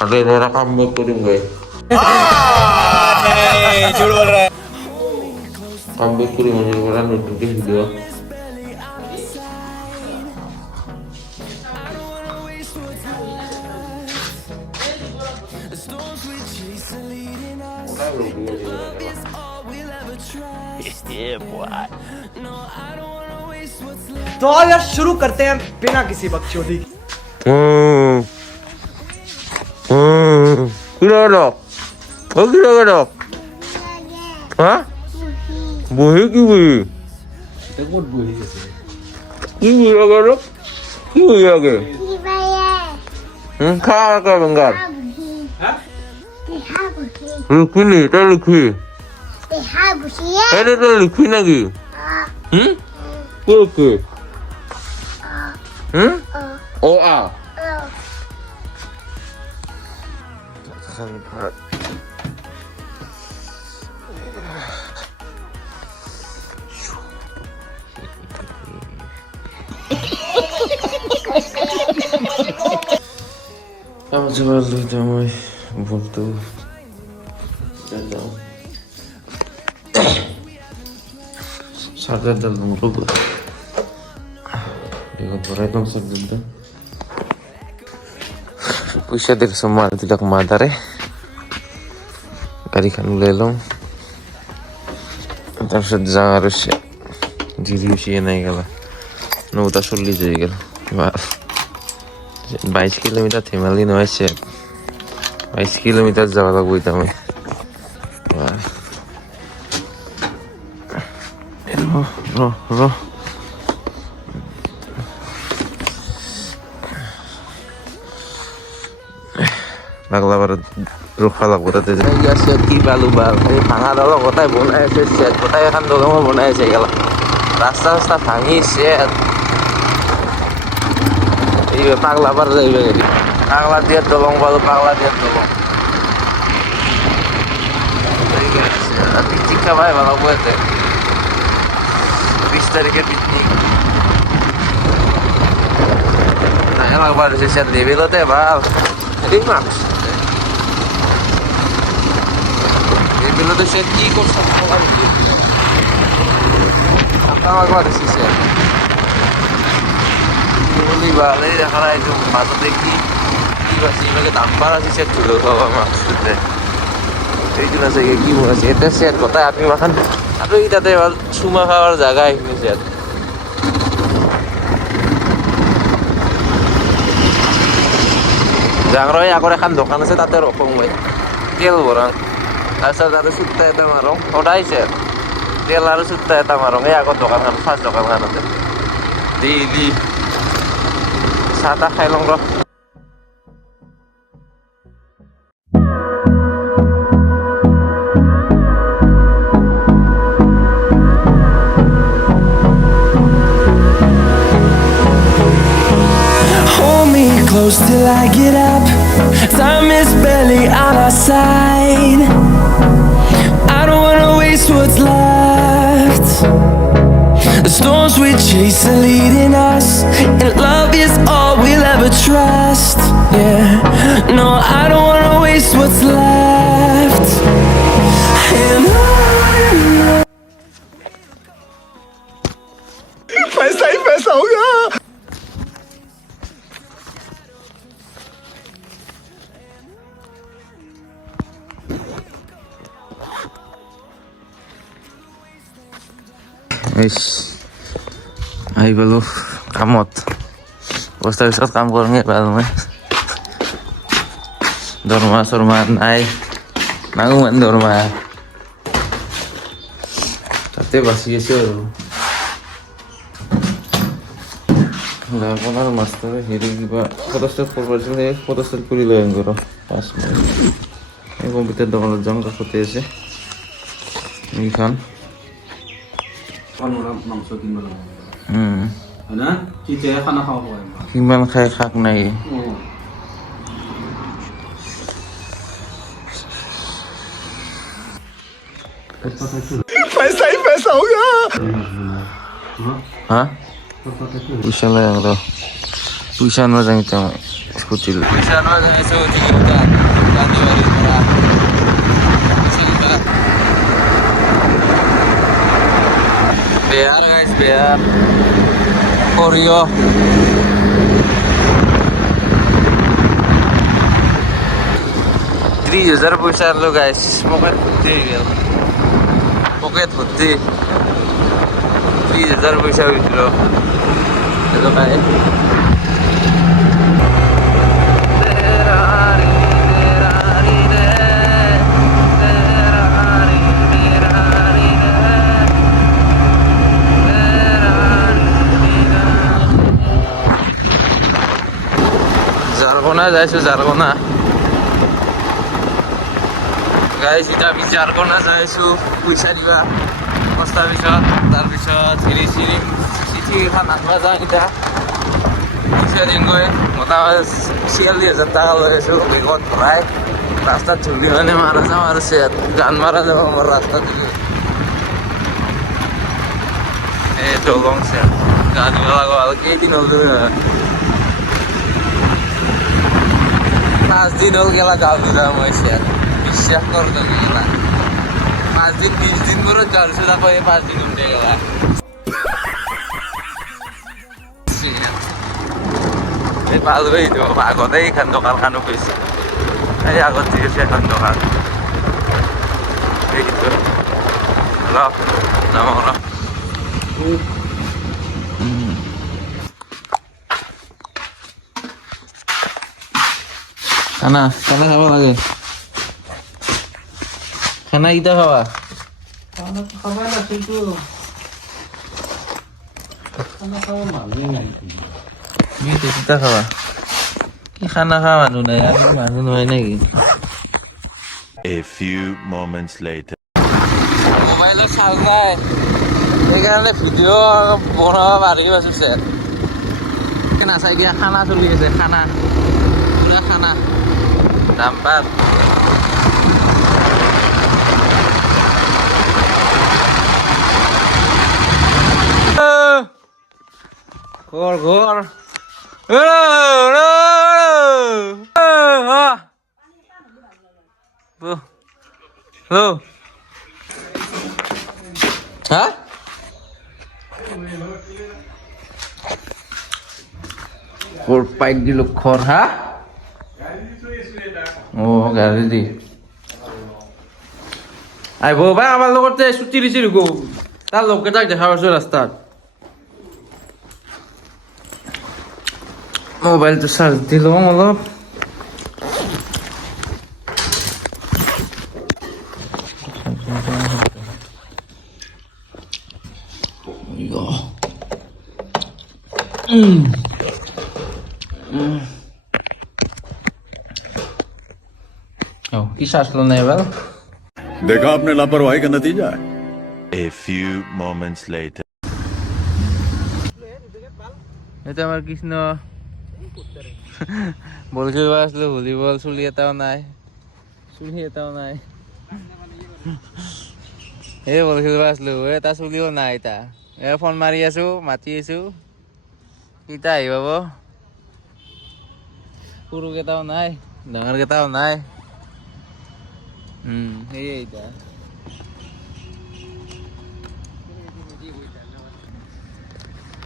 Ada rekam kering guys. झूठ बोल रहा है Kambing kering aja beneran udah video. तो आओ यार शुरू करते हैं बिना किसी बकचोदी के। Kira kira. Hah? Buhi ki buhi? देखो बुही कैसे Ki buhi lagi? Ki buhi lagi? Kha ka bengar. Lukui ni, tak lukui. Ada tak lukui lagi? Lukui. Oh ah. Kamu coba dulu damai waktu datang. Sadar dalam rugo. Dia berat dong sadar. Pusat dari semua tidak madar Karikan lelong. Terus jangan harus diri usia naik lah. No, tak sulit juga. 22 kilometre থেমালি নয়েছে 22 kilometre যাওয়া লাগবে আমি পাগলা বার রোখা লাগবো তাতে কি বালু বাল এই ভাঙা দল গোটাই বনাই আছে সেট গোটাই এখন দলঙ বনাই আছে গেল রাস্তা রাস্তা ভাঙিছে পাগলা পার যাইবে গেলি পাগলা দিয়ে দলং বলো পাগলা দিয়ে দলং শিক্ষা ভাই ভালো বলতে 20 তারিখের পিকনিক একবার সে লেভেলতে ভাল এই মাস লেভেলতে সে কি করছে একবার এসেছে Bali karena itu mata tinggi, masih mereka tampar sih set dulu kalau maksudnya. Jadi cuma saya gimana sih? Itu set kota api makan. Tapi kita tuh cuma kawar jaga ini set. Jangan roy aku rekan dokan saya tak terokong baik. Tel orang. Asal ada sutta itu marong. Udah set. Tel harus sutta itu marong. Ya aku dokan kan pas dokan kan nanti. Di Sata kailong bro. Hold me close till I get up. Time is barely on our side. I don't wanna waste what's left. The storms we chase are leading us, and love is all we'll ever trust. Yeah, no, I don't wanna waste what's left. And on. पैसा ही पैसा होगा Ayo balu kamot. Bos tahu saat kamu korangnya balu mah. Dorma naik. Nanguan dorma. Tapi masih sih. Nggak pernah master hiri juga. Fotoster profesional fotoster kuri lah yang goro. Pas. Ini komputer doang jang ke foto sih. Ini kan. না চিতে খানা খাব পাৰে কিমান খাই খাক নাই पैसा ही पैसा होगा হা পইচা লৈ আহ ৰ পইচা আনিব যাওঁ এতিয়া মই স্কুটি লৈ পইচা আনিব যাইছোঁ গান্ধীবাৰীৰ পৰা বেয়াৰ গাইছ বেয়াৰ সৰিয়হ 30,000 পইচা আনলো গাইছ পকেট ভৰ্তি হৈ গেল পকেট ভৰ্তি 30,000 পইচা হৈছিল এইটো কাই জাৰকোনা যাইছোঁ জাৰকোনা গাইছ এতিয়া আমি জাৰকোনা যাইছোঁ পইচা দিবা বস্তাৰ পিছত তাৰপিছত চিৰি চিঠি এখন আনবা যাওঁ এতিয়া পইচা দিমগৈ মোটামুটি 46,000 টকা লৈ আছোঁ বেগত ভৰাই ৰাস্তাত ঝুলি মানে মাৰা যাওঁ আৰু গান মাৰা যাব মোৰ ৰাস্তাত এই দলং গান দিব লাগিব আৰু কেইদিন হ'ল 5 দিন হ'ল গেলা গাঁও ঘূৰা মই বিশ্বাস কৰ তুমি গেলা 5 দিন 20 দিন মূৰত গাড়িছো আকৌ এই 5 দিন উঠে গেলা এই পালো এইটো আগতে এইখন দোকানখানো কৈছে এই আগত যি আছে এখন দোকান এইটো ৰ নাম ৰ খানা খানা খাব লাগে খানা কিটা খাবা খাবা না কিন্তু খানা খাওয়া মানুহ নাই কিটা খাবা কি খানা খাওয়া মানুহ নাই আমি মানুহ নহয় নেকি A few moments later. মোবাইলত চাৰ্জ নাই সেইকাৰণে ভিডিঅ' বনাব পাৰি আছো স্যাৰ নাচাই দিয়া খানা চলি আছে খানা পুৰা খানা দাম্পাৰ ঘৰ ঘৰ হা ওর পাইক দিল খর হা ও গাড়ি দি আইব ভাই আমার লগতে ছুটি দিছিল গো তার লোককে তাক দেখা পাইছো রাস্তাত মোবাইলটো চার্জ দিল অলপ কি শ্বাস লো নাই এবার देखा आपने लापरवाही का नतीजा है A few moments later. এটা আমার কৃষ্ণ বল খেলবা আসলো ভলিবল চুলি এটাও নাই এই বল খেলবা আসলো এটা চুলিও নাই এটা এ ফোন মারি আছো মাতি আছো কিটা আহি পাব সৰু কেইটাও নাই ডাঙৰ কেইটাও নাই সেয়ে এটা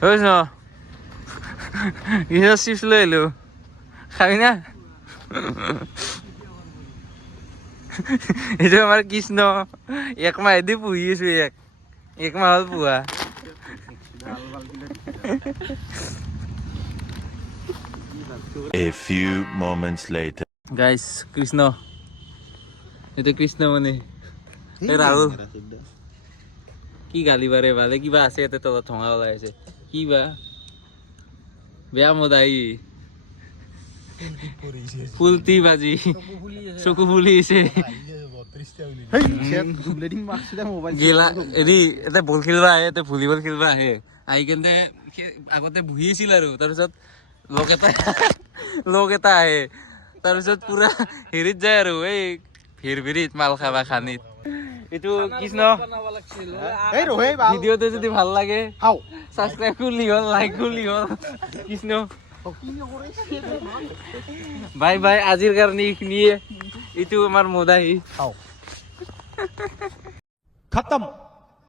বুঝছ ইহা চিপস লৈ আহিলো খাবি না এইটো আমাৰ কৃষ্ণ 1 মাহ দি পুহি আছো 1 মাহ হ'ল পুহা A few moments later. Guys Krishna এটা কৃষ্ণ মানে এই ৰাহুল কি গালি বাৰে ভালে কিবা আছে ইয়াতে তলত ঠঙা ওলাই আছে কিবা বেয়া মদাই ফুলতি বাজি চকু ফুলিছে গেলা এৰি এটা বল খেলিব আহে এটা ভলীবল খেলিব আহে আহি কেনে আগতে বহি আছিল আৰু তাৰপিছত লোক এটা আহে তাৰপিছত পুৰা হেৰিত যায় আৰু এই ভিৰ ভিৰিত মাল খাবা খানিত এইটো কৃষ্ণ ভিডিঅ'টো যদি ভাল লাগে সাবস্ক্রাইব করলি হল লাইক করলি হল কৃষ্ণ বাই বাই আজিৰ কাৰণে এইখিনিয়ে এইটো আমাৰ মোদাহি खत्म